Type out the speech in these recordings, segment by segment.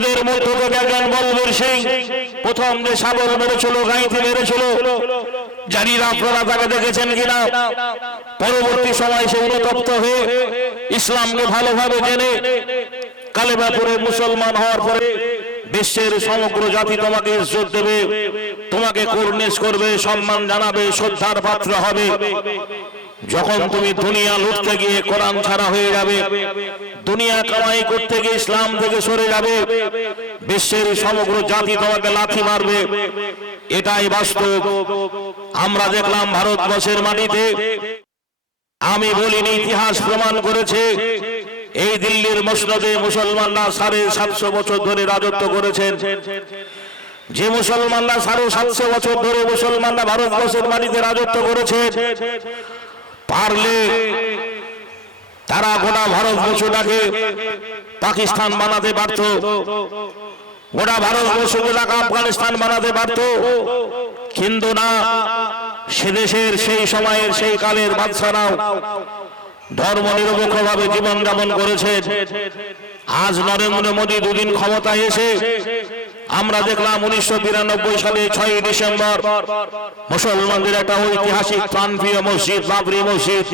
এদের মধ্যে থেকে একজন বলবীর সিং প্রথম যে সাগর মেরেছিল, গাইতে মেরেছিল, জানি না আপনারা তাকে দেখেছেন কিনা। পরবর্তী সময় সে অনুতপ্ত হয়ে ইসলামকে ভালোভাবে জেনে কালেমা পড়ে মুসলমান হওয়ার পরে বিশ্বের সমগ্র জাতি তোমাকে ইজ্জত দেবে, তোমাকে কুর্নিশ করবে, সম্মান জানাবে, শ্রদ্ধার পাত্র হবে। যখন তুমি দুনিয়া লুটতে গিয়ে কোরআন ছাড়া হয়ে যাবে, দুনিয়া কামাই করতে গিয়ে ইসলাম থেকে সরে যাবে, বিশ্বের সমগ্র জাতি তোমাকে লাথি মারবে। এটাই বাস্তব। আমরা দেখলাম ভারতবর্ষের মাটিতে, আমি বলিনি, ইতিহাস প্রমাণ করেছে, এই দিল্লির মসনদে মুসলমানরা 750 বছর ধরে রাজত্ব করেছেন। যে মুসলমানরা 750 বছর ধরে মুসলমানরা ভারতবর্ষের মাটিতে রাজত্ব করেছে, পারলে তারা গোটা ভারতবর্ষটাকে পাকিস্তান বানাতে পারত, গোটা ভারতবর্ষকে আফগানিস্তান বানাতে পারত, কিন্তু না, সে দেশের সেই সময়ের সেই কালের বাদশারাও ধর্ম নিরপেক্ষভাবে জীবন যাপন করেছে। আজ নরেন্দ্র মোদী দুদিন ক্ষমতায় এসে আমরা দেখলাম 1993 সালে 6 ডিসেম্বর মুসলমানদের একটা ঐতিহাসিক প্রাণপ্রিয় মসজিদ বাবরি মসজিদ,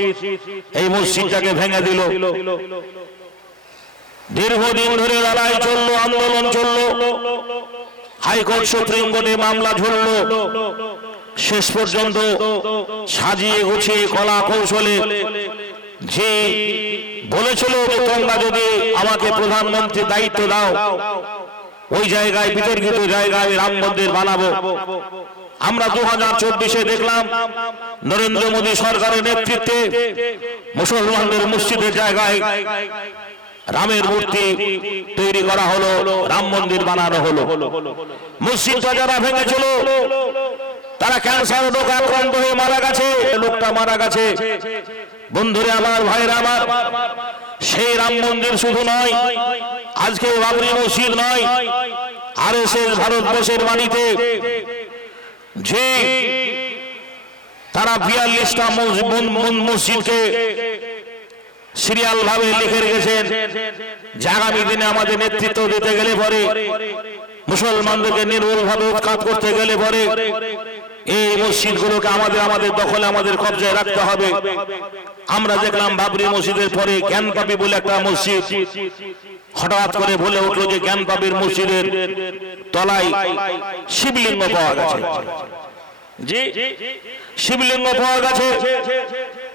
এই মসজিদটাকে ভেঙে দিল। দীর্ঘদিন ধরে লড়াই চললো, আন্দোলন চললো, হাইকোর্ট সুপ্রিম কোর্টে মামলা ঝুললো, শেষ পর্যন্ত সাজিয়ে গুছিয়ে কলা কৌশলে যে বলেছিল যে তোমরা যদি আমাকে প্রধানমন্ত্রীর দায়িত্ব দাও, ওই জায়গায় বিতর্কিত জায়গায় রাম মন্দির বানাবো। আমরা 2024-এ দেখলাম নরেন্দ্র মোদী সরকারের নেতৃত্বে মুসলমানদের মসজিদের জায়গায় রামের মূর্তি তৈরি করা হলো, রাম মন্দির বানানো হলো। মসজিদটা যারা ভেঙেছিল তারা ক্যান্সার রোগে আক্রান্ত হয়ে মারা গেছে, লোকটা মারা গেছে। বন্ধুরা আমার, ভাইরা আমার, সেই রাম মন্দির শুধু নয়, আজকে বাবরি মসজিদ নয়, আরএসএস ভারতবর্ষের মাটিতে যে তারা 42টা মসজিদকে সিরিয়াল ভাবে লিখে রেখেছেন যে আগামী দিনে আমাদের নেতৃত্ব দিতে গেলে পরে, মুসলমানদেরকে নির্মূল ভাবে উৎখাত করতে গেলে পরে এই মসজিদগুলোকে আমাদের দখলে, আমাদের কবজায় রাখতে হবে। আমরা দেখলাম বাবরি মসজিদের পরে জ্ঞানপাপী বলে একটা মসজিদ হঠাৎ করে বলে উঠলো যে জ্ঞানপাপীর মসজিদের তলায় শিবলিঙ্গ পাওয়া গেছে। জি, শিবলিঙ্গ পাওয়া গেছে।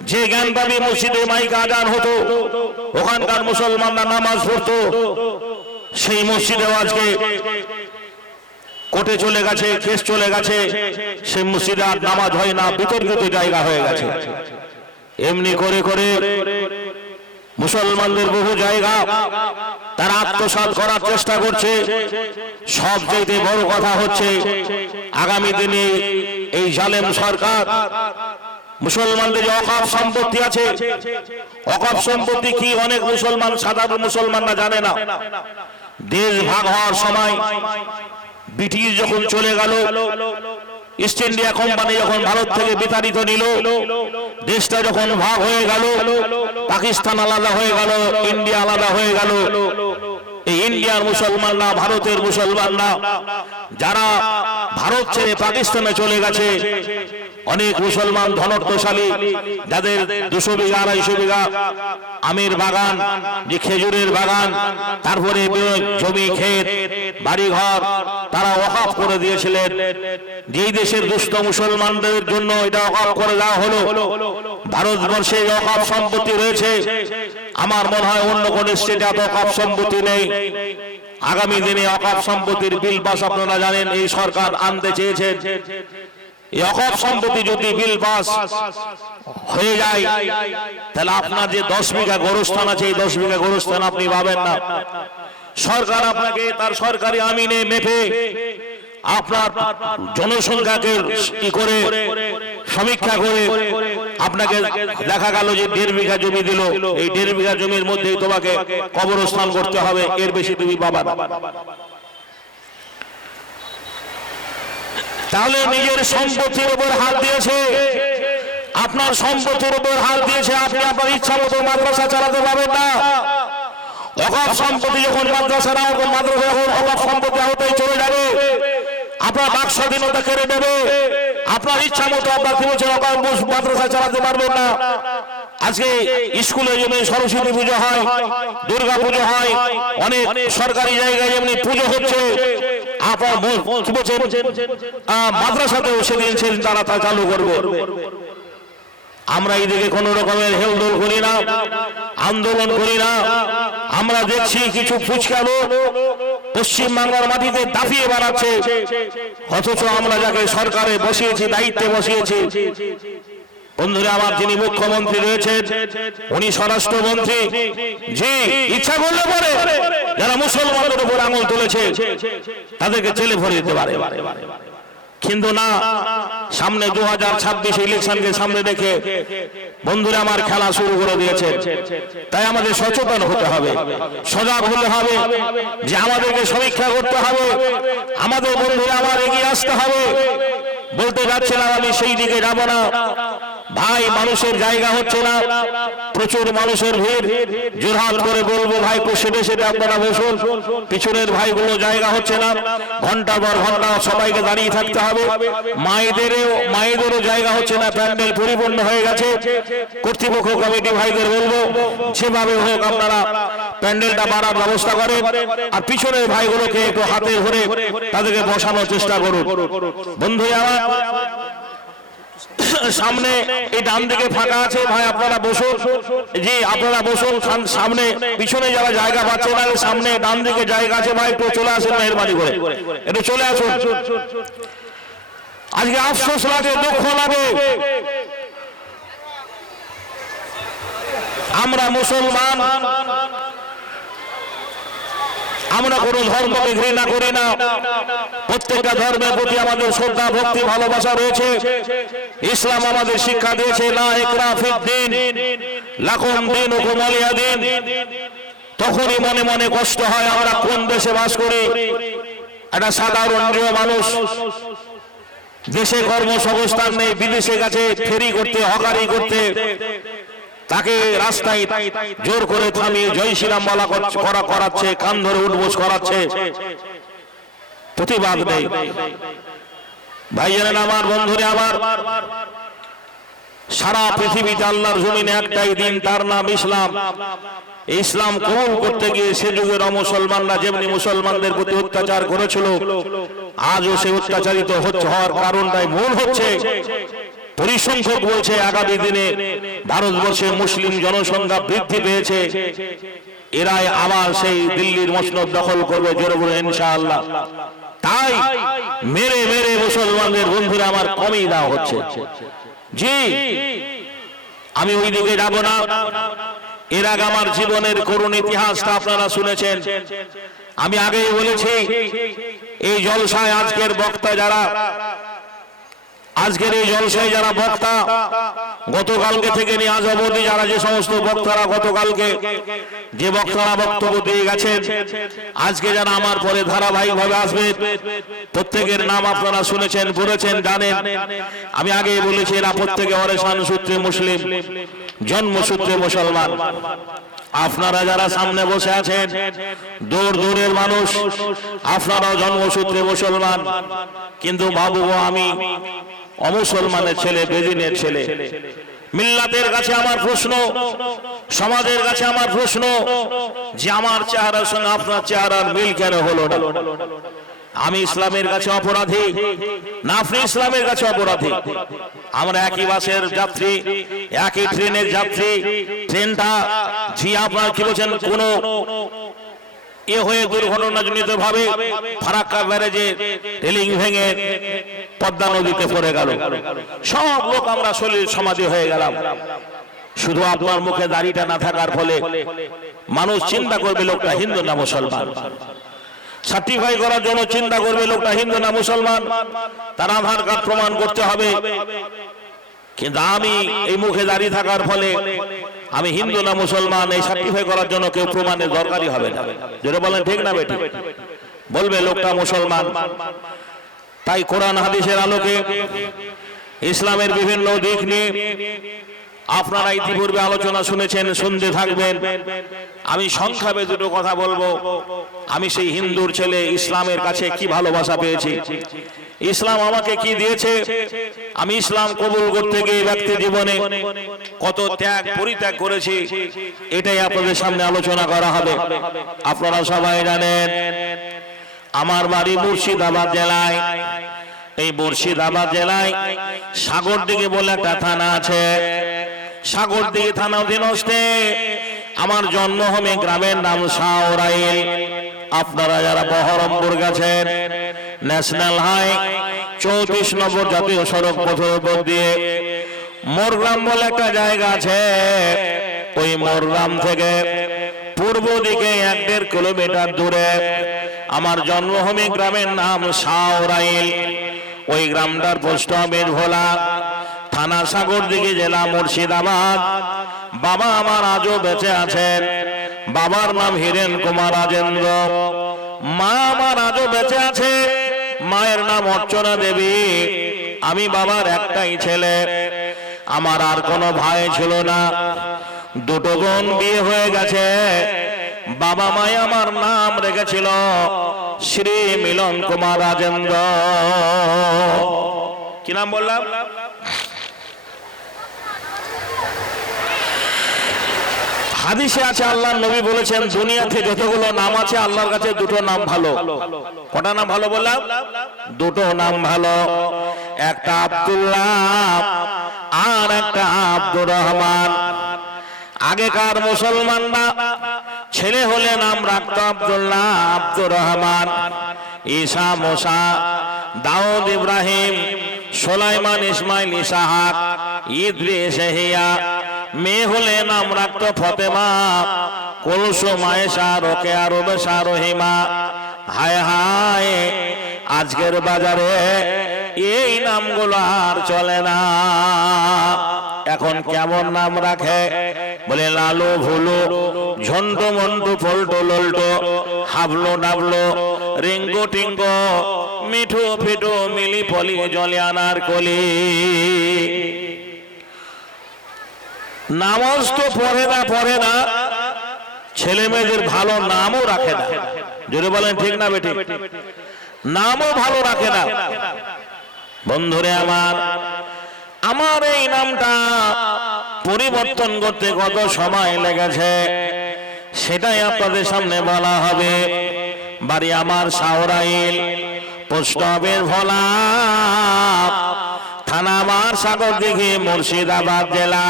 যে জ্ঞানপাপী মসজিদে মাইক আজান হতো, ওখানকার মুসলমানরা নামাজ পড়তো, সেই মসজিদে আজকে কোর্টে চলে গেছে, কেস চলে গেছে, সেই মসজিদে আর নামাজ হয় না, বিতর্কিত জায়গা হয়ে গেছে। এমনি করে করে মুসলমানদের বহু জায়গা তারা আত্মসাৎ করার চেষ্টা করছে। সবচেয়ে বড় কথা হচ্ছে আগামী দিনে এই জালেম সরকার মুসলমানদের যে অকাপ সম্পত্তি আছে, অকাপ সম্পত্তি কি অনেক মুসলমান, সাধারণ মুসলমানরা জানে না। দেশ ভাগ হওয়ার সময় ব্রিটিশ যখন চলে গেল, ইস্ট ইন্ডিয়া কোম্পানি যখন ভারত থেকে বিতাড়িত নিল, দেশটা যখন ভাগ হয়ে গেল, পাকিস্তান আলাদা হয়ে গেল, ইন্ডিয়া আলাদা হয়ে গেল। এই ইন্ডিয়ার মুসলমানরা, ভারতের মুসলমানরা যারা ভারত ছেড়ে পাকিস্তানে চলে গেছে, অনেক মুসলমান ধনত্বশালী যাদের 200 বিঘা 250 বিঘা আমের বাগান, যে খেজুরের বাগান, তারপরে জমি ক্ষেত বাড়িঘর তারা ওয়াকফ করে দিয়েছিলেন। যেই দেশের দুষ্ট মুসলমানদের জন্য এটা ওয়াকফ করে দেওয়া হলো। ভারতবর্ষে ওয়াকফ সম্পত্তি রয়েছে, আমার মনে হয় অন্য কোন স্টেটে এত ওয়াকফ সম্পত্তি নেই। আগামী দিনে ওয়াকফ সম্পত্তির বিল পাস আপনারা জানেন এই সরকার আনতে চেয়েছেন। ওয়াকফ সম্পত্তি যদি বিল পাস হয়ে যায়, তাহলে আপনার যে 10 বিঘা গোরস্থান আছে, এই 10 বিঘা গোরস্থান আপনি পাবেন না। সরকার আপনাকে তার সরকারি আমিনে মেপে আপনার জনসংখ্যাকে কি করে সমীক্ষা করে আপনাকে দেখা গেল যে 1.5 বিঘা জমি দিল, এই 1.5 বিঘা জমির মধ্যেই তোমাকে কবরস্থান করতে হবে, এর বেশি তুমি পাবা না। তাহলে নিজের সম্পত্তির উপর হাত দিয়েছে, আপনার সম্পত্তির উপর হাত দিয়েছে, আপনি আপনার ইচ্ছা মতো মাদ্রাসা চালাতে পারবেন না। ওয়াকফ সম্পত্তি যখন মাদ্রাসা যখন ওয়াকফ সম্পত্তি আওতায় চলে যাবে, আপনার বাক স্বাধীনতা কেড়ে নেবে, আপনার ইচ্ছা মতো আপনার কি বলছেন মাদ্রাসা চালাতে পারবেন না। আজকে স্কুলে যেমনি সরস্বতী পুজো হয়, দুর্গা পুজো হয়, অনেক সরকারি জায়গায় যেমনি পুজো হচ্ছে, আপনার কি বলছেন মাদ্রাসাতেও সেদিন তারা তা চালু করবে। আমরা এইদিকে কোন রকমের হেলদোল করি না, আন্দোলন করি না। আমরা দেখছি কিছু ফুচকা লোক পশ্চিম বাংলার মাটিতে দাপিয়ে বেড়াচ্ছে, অথচ আমরা যাকে সরকারে বসিয়েছি, দায়িত্বে বসিয়েছি, বন্ধুরা আমার, যিনি মুখ্যমন্ত্রী রয়েছেন উনি স্বরাষ্ট্রমন্ত্রী, জি ইচ্ছা করলে পরে যারা মুসলমানদের উপর আঙুল তুলেছে তাদেরকে জেলে ভরে দিতে পারে। কিন্তু না, সামনে 2026 ইলেকশনকে সামনে রেখে বন্ধুরা আমার খেলা শুরু করে দিয়েছে। তাই আমাদের সচেতন হতে হবে, সজাগ হতে হবে, যে আমাদেরকে সমীক্ষা করতে হবে, আমাদের বন্ধুরা আমার এগিয়ে আসতে হবে। বলতে যাচ্ছিলাম আমি সেই দিকে যাব না ভাই, মানুষের জায়গা হচ্ছে না, প্রচুর মানুষের ভিড়, জোরহাট করে বলবো ভাই সেটে সেটে আপনারা বসুন, পিছনের ভাইগুলো জায়গা হচ্ছে না, ঘন্টা পর ঘন্টা সবাইকে দাঁড়িয়ে থাকতে হবে। মায়েদেরও জায়গা হচ্ছে না, প্যান্ডেল পরিপূর্ণ হয়ে গেছে। কর্তৃপক্ষ কমিটি ভাইদের বলবো যেভাবে হোক আপনারা প্যান্ডেলটা বাড়ার ব্যবস্থা করেন, আর পিছনের ভাইগুলোকে একটু হাতে ধরে তাদেরকে বসানোর চেষ্টা করুন। বন্ধুরা সামনে এই ডান দিকে ফাঁকা আছে ভাই, আপনারা বসুন, জি আপনারা বসুন। সামনে পিছনে যারা জায়গা পাচ্ছে না, সামনে ডান দিকে জায়গা আছে ভাই, একটু চলে আসেন মেহরবানি করে, একটু চলে আসুন। আজকে আফসোস লাগে, দুঃখ লাগে, আমরা মুসলমান, আমরা কোন ধর্মকে ঘৃণা করি না, প্রত্যেকটা ধর্মের প্রতি আমাদের শ্রদ্ধা ভক্তি ভালোবাসা রয়েছে। ইসলাম আমাদের শিক্ষা দিয়েছে লা ইকরাহা ফিদ্দীন লাকুম দীনুকুম ওয়ালিয়া দীন। তখনই মনে মনে কষ্ট হয় আমরা কোন দেশে বাস করি। একটা সাধারণ মানুষ, দেশে কর্মসংস্থান নেই, বিদেশে গেছে ফেরি করতে, হকারি করতে, তাকে রাস্তায় জোর করে থামিয়ে জয় শ্রীরাম বলা করাচ্ছে, কান ধরে উঠবোস করাচ্ছে, প্রতিবাদ নেই। ভাইয়েরা আমার, বন্ধুরা আমার, সারা পৃথিবীতে আল্লাহর জমিনে একটাই দিন, তার নাম ইসলাম। ইসলাম কবুল করতে গিয়ে সে যুগের মুসলমানরা যেমনি মুসলমানদের প্রতি অত্যাচার করেছিল, আজও সে অত্যাচারিত হওয়ার কারণটাই মূল হচ্ছে পরিসংখ্যক বলছে আগামী দিনে ভারতবর্ষে মুসলিম জনসংখ্যা বৃদ্ধি পেয়েছে, এরাই আবার সেই দিল্লির মসনদ দখল করবে জোরে বলে ইনশাআল্লাহ। তাই মেরে মেরে মুসলমানদের বন্ধুরা আমার কমিয়ে দেওয়া হচ্ছে। জি আমি ওই দিকে যাব না। এর আগে আমার জীবনের করুণ ইতিহাসটা আপনারা শুনেছেন। আমি আগেই বলেছি এই জলসায় আজকের বক্তা যারা, আজকের এই জলসায় যারা বক্তা, গতকালকে থেকে নিয়ে আজ অবধি যারা যে সমস্ত বক্তারা গতকালকে যে বক্তারা বক্তব্য দিয়ে গেছেন, আজকে যারা আমার পরে ধারাবাহিক ভাবে আসবে, প্রত্যেকের নাম আপনারা শুনেছেন, পড়েছেন, জানেন। আমি আগেই বলেছি এরা প্রত্যেকে অরেশান সূত্রে মুসলিম, জন্মসূত্রে মুসলমান। আপনারা যারা সামনে বসে আছেন দূর দূরের মানুষ, আপনারাও জন্মসূত্রে মুসলমান, কিন্তু বাবু আমি অমুসলমানের ছেলে, বেদিনের ছেলে। মিল্লাতের কাছে আমার প্রশ্ন, সমাজের কাছে আমার প্রশ্ন, যে আমার চেহারার সঙ্গে আপনার চেহারার মিল কেন হলো না? আমি ইসলামের কাছে অপরাধী না আপনি ইসলামের কাছে অপরাধী? আমরা একই বাসের যাত্রী, একই ট্রেনের যাত্রী। ট্রেনটা জি আপনার কি বলছেন কোন এ হয়ে দুর্ঘটনাজনিত ভাবে ফারাক্কা ব্যারেজে রেলিং ভেঙে পদ্মা নদীতে পড়ে গেল, সব লোক আমরা শরীর সমাধি হয়ে গেলাম। শুধু আপনার মুখে দাড়িটা না থাকার ফলে মানুষ চিন্তা করবে লোকটা হিন্দু না মুসলমান, সার্টিফাই করার জন্য চিন্তা করবে লোকটা হিন্দু না মুসলমান, তার আধার কার্ড প্রমাণ করতে হবে। কিন্তু আমি এই মুখে দাঁড়িয়ে থাকার ফলে আমি হিন্দু না মুসলমান এই সার্টিফাই করার জন্য কেউ প্রমাণের দরকারই হবে না। যেটা বলেন ঠিক না বেটি? বলবে লোকটা মুসলমান। তাই কোরআন হাদিসের আলোকে ইসলামের বিভিন্ন দিক নিয়ে আপনারা ইতিপূর্বে আলোচনা শুনেছেন, শুনতে থাকবেন। আমি সংক্ষেপে দুটো কথা বলবো। আমি সেই হিন্দুর ছেলে, ইসলামের কাছে কি ভালোবাসা পেয়েছি, ইসলাম আমাকে কি দিয়েছে, আমি ইসলাম কবুল করতে গিয়ে ব্যক্তি জীবনে কত ত্যাগ পরিত্যাগ করেছি, এটাই আপনাদের সামনে আলোচনা করা হবে। আপনারা সবাই জানেন আমার বাড়ি মুর্শিদাবাদ জেলায়। এই মুর্শিদাবাদ জেলায় সাগরদিঘি বলে একটা থানা আছে। সাগরদিঘি থানা অধীনস্থে আমার জন্মভূমি, গ্রামের নাম শাহরাইল। আপনারা যারা বহরমপুর গেছেন, ন্যাশনাল হাই 34 নম্বর জাতীয় সড়ক পথের উপর দিয়ে মোরগ্রাম বলে একটা জায়গা আছে। ওই মোরগ্রাম থেকে পূর্ব দিকে 1.5 কিলোমিটার দূরে আমার জন্মভূমি, গ্রামের নাম শাহরাইল। ওই গ্রামটার পোস্ট অফিস ভোলা, থানা সাগরদিঘি, জেলা মুর্শিদাবাদ। বাবা আমার আজও বেঁচে আছেন। বাবার নাম হিরেন কুমার রাজেন্দ্র। মা আমার আজও বেঁচে আছে। মায়ের নাম অর্চনা দেবী। আমি বাবার একটাই ছেলে। আমার আর কোনো ভাই ছিল না। দুটো বোন বিয়ে হয়ে গেছে। বাবা মাই আমার নাম রেখেছিল শ্রী মিলন কুমার রাজেন্দ্র। কি নাম বললাম? হাদিসে আছে, আল্লাহর নবী বলেছেন দুনিয়াতে যতগুলো নাম আছে আল্লাহর কাছে দুটো নাম ভালো। কটা নাম ভালো বললাম? দুটো নাম ভালো। একটা আব্দুল্লাহ আর একটা আব্দুর রহমান। আগেকার মুসলমানরা ছেলে হলে নাম রাখত আব্দুল্লাহ, আব্দুর রহমান। ঈসা, মুসা, দাউদ, ইব্রাহিম, সুলাইমান, ইসমাইল, ইসহাক, ইদ্রিস, ইহইয়া। মেয়ে হলে নাম রাখত ফতেমা, কুলসুম, আয়েশা, রোকেয়া, রুবেশা, রহিমা। হায় হায়, আজকের বাজারে এই নামগুলো আর চলে না। এখন কেমন নাম রাখে? বলে লালু, ভুলু, ঝন্টু, মন্টু, ফল্টু, লল্টু, হাবলো, ডাবলো, রিঙ্গো, টিঙ্গো, মিঠু, ফিটু, মিলি, পলি, জলিয়ানার কলি। নামাজ তো পড়ে না, ছেলে মেয়েদের ভালো নামও রাখে না। যদি বলেন ঠিক না বেটি? নামও ভালো রাখে না। বন্ধুরে আমার এই নামটা পরিবর্তন করতে কত সময় লেগেছে সেটাই আপনাদের সামনে বলা হবে। বাড়ি আমার শাহরাইল, পোস্ট অফিস ভোলা, থানা আমার সাগরদিঘি, মুর্শিদাবাদ জেলা।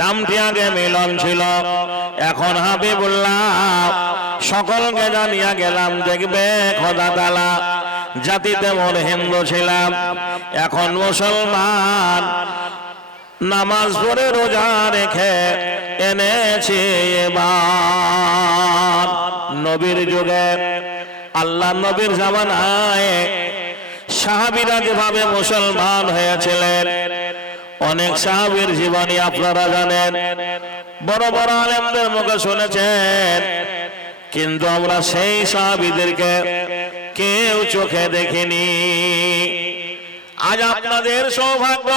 নামটি আগে মিলন ছিল, এখন হাবিবুল্লাহ। সকলকে জানিয়া গেলাম, দেখবে খোদা তাআলা জাতিতে মোর হিন্দু ছিলাম, এখন মুসলমান। নামাজ পড়ে রোজা রেখে এনেছি এবার। নবীর যুগে, আল্লাহ নবীর জামানায় সাহাবীরা যেভাবে মুসলমান হয়েছিলেন, অনেক সাহাবীর জীবনী আপনারা জানেন, বড় বড় আলেমদের মুখে শুনেছেন, কিন্তু আমরা সেই সাহাবীদেরকে কেউ চোখে দেখিনি। আজ আপনাদের সৌভাগ্য,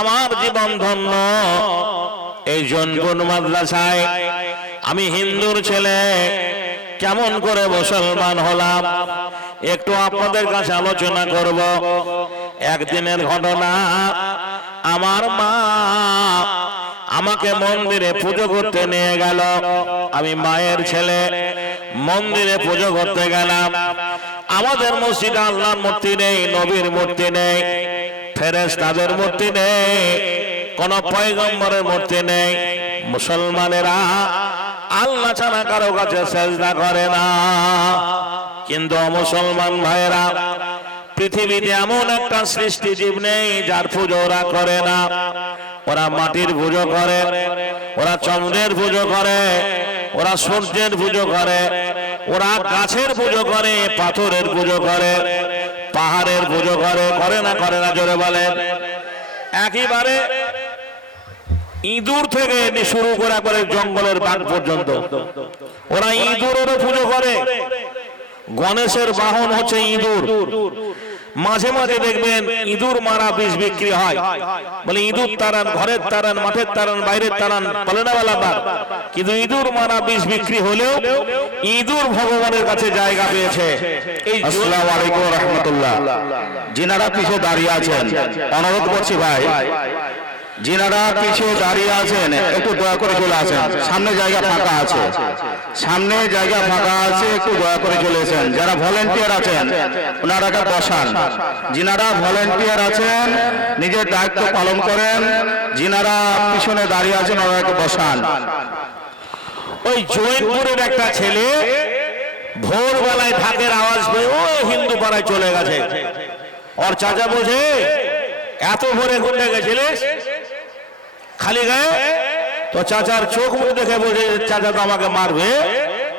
আমার জীবন ধন্য। এই জনপুর মাদ্রাসায় আমি হিন্দুর ছেলে কেমন করে মুসলমান হলাম একটু আপনাদের কাছে আলোচনা করব। একদিনের ঘটনা, আমার মা আমাকে মন্দিরে পুজো করতে নিয়ে গেল। আমি মায়ের ছেলে, মন্দিরে পুজো করতে গেলাম। আমাদের মসজিদে আল্লাহর মূর্তি নেই, নবীর মূর্তি নেই, ফেরেশতাদের মূর্তি নেই, কোন পয়গম্বরের মূর্তি নেই। মুসলমানেরা আল্লাহ ছাড়া কারো কাছে সেজদা করে না। কিন্তু মুসলমান ভাইয়েরা, পৃথিবীতে এমন একটা সৃষ্টি জীব নেই যার পুজো ওরা করে না। ওরা মাটির পুজো করে, ওরা চন্দ্রের পুজো করে, ওরা সূর্যের পুজো করে, ওরা গাছের পুজো করে, পাথরের পুজো করে, পাহাড়ের পুজো করে। করে না? করে না? জোরে বলেন। একেবারে ইঁদুর থেকে শুরু করে জঙ্গলের বাঘ পর্যন্ত ওরা ইঁদুরেরও পুজো করে। গণেশের বাহন হচ্ছে ইঁদুর। মাঝে মাঝে দেখবেন ইঁদুর মারা বিষ বিক্রি হয়, বলে ইঁদুর তাড়ান, ঘরের তাড়ান, মাঠের তাড়ান, বাইরের তাড়ান, বলে না বালাবার। কিন্তু ইঁদুর মারা বিষ বিক্রি হলেও ইঁদুর ভগবানের কাছে জায়গা পেয়েছে। এই আসসালামু আলাইকুম ওয়া রাহমাতুল্লাহ। যিনারা পিছে দাঁড়িয়ে আছেন, অনুরোধ করছি ভাই, যিনারা পিছে দাঁড়িয়ে আছেন একটু দয়া করে চলে আসেন, সামনে জায়গা ফাঁকা আছে, সামনে জায়গা ফাঁকা আছে, একটু দয়া করে চলে আসেন। যারা ভলেন্টিয়ার আছেন ওনারাকে বসান, যিনারা ভলেন্টিয়ার আছেন নিজের দায়িত্ব পালন করেন, যিনারা পিছনে দাঁড়িয়ে আছেন ওনারাকে বসান। ওই জৈনপুরের একটা ছেলে ভোরবেলায় ঢাকের আওয়াজ পেয়ে ও হিন্দু পাড়ায় চলে গেছে। ওর চাচা বলছে, এত ভোরে ঘুরতে গেছিলিস খালি গায়ে? তো চাচার চোখ মুখ দেখে বলছে চাচা তো আমাকে মারবে।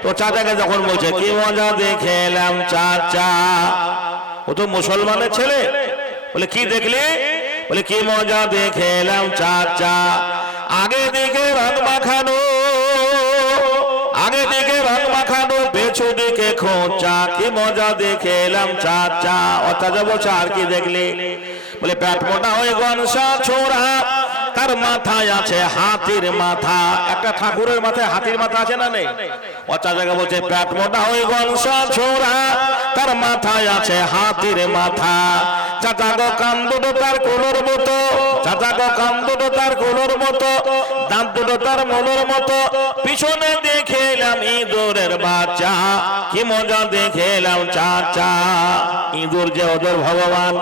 তো চাচাকে যখন বলছে কি মজা দেখে এলাম চাচা, ও তো মুসলমানের ছেলে, বলে কি দেখলি? বলে কি মজা দেখে এলাম চাচা, আগে দিকে রং মাখানো, আগে দিকে রং মাখানো, পেছু দিকে খোঁচা, কি মজা দেখে এলাম চাচা। ও চাচা বলছে আর কি দেখলি? বলে পেট মোটা হয়ে গনসা ছোড়া, তার মাথায় আছে হাতির মাথা। একটা ঠাকুরের মাথায় হাতির মাথা আছে না নেই? ও চাচাকে বলছে পেট মোটা হয়ে গনসা ছোড়া, তার মাথায় আছে হাতির মাথা। চাচা গো কান দুটো তার কোলোর মতো, চাচা গো কান দুটো তার কোলোর মতো, দাঁত দুটো তার মোলর মতো, পিছনে দেখে এলাম ইঁদুরের বাচ্চা, কি মজা দেখে এলাম চাচা। ইঁদুর যে ওদের ভগবান।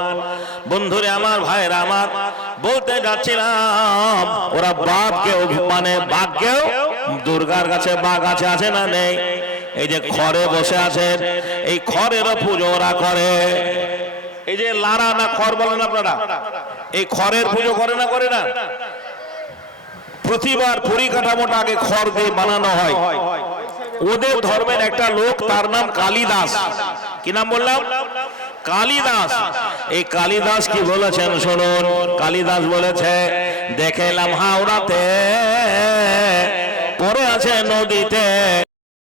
বন্ধুরে আমার, ভাইরা আমার, বলতে যাচ্ছিলাম ওরা বাঘকে মানে বাঘকেও, দুর্গার কাছে বাঘ আছে, আছে না নেই? এই যে খড়ে বসে আছেন, এই খড়েরও পুজো ওরা করে। এই যে লারা না খড় বলেন আপনারা, এই খড়ের পুজো করে না, করে না? প্রতিবার পরিকাঠামোটা আগে খড় দিয়ে বানানো হয়। ওদের ধর্মের একটা লোক, তার নাম কালিদাস। কি নাম বললাম? কালিদাস। এই কালিদাস কি বলেছেন শুনুন। কালিদাস বলেছে, দেখে এলাম হাওড়াতে পড়ে আছে নদীতে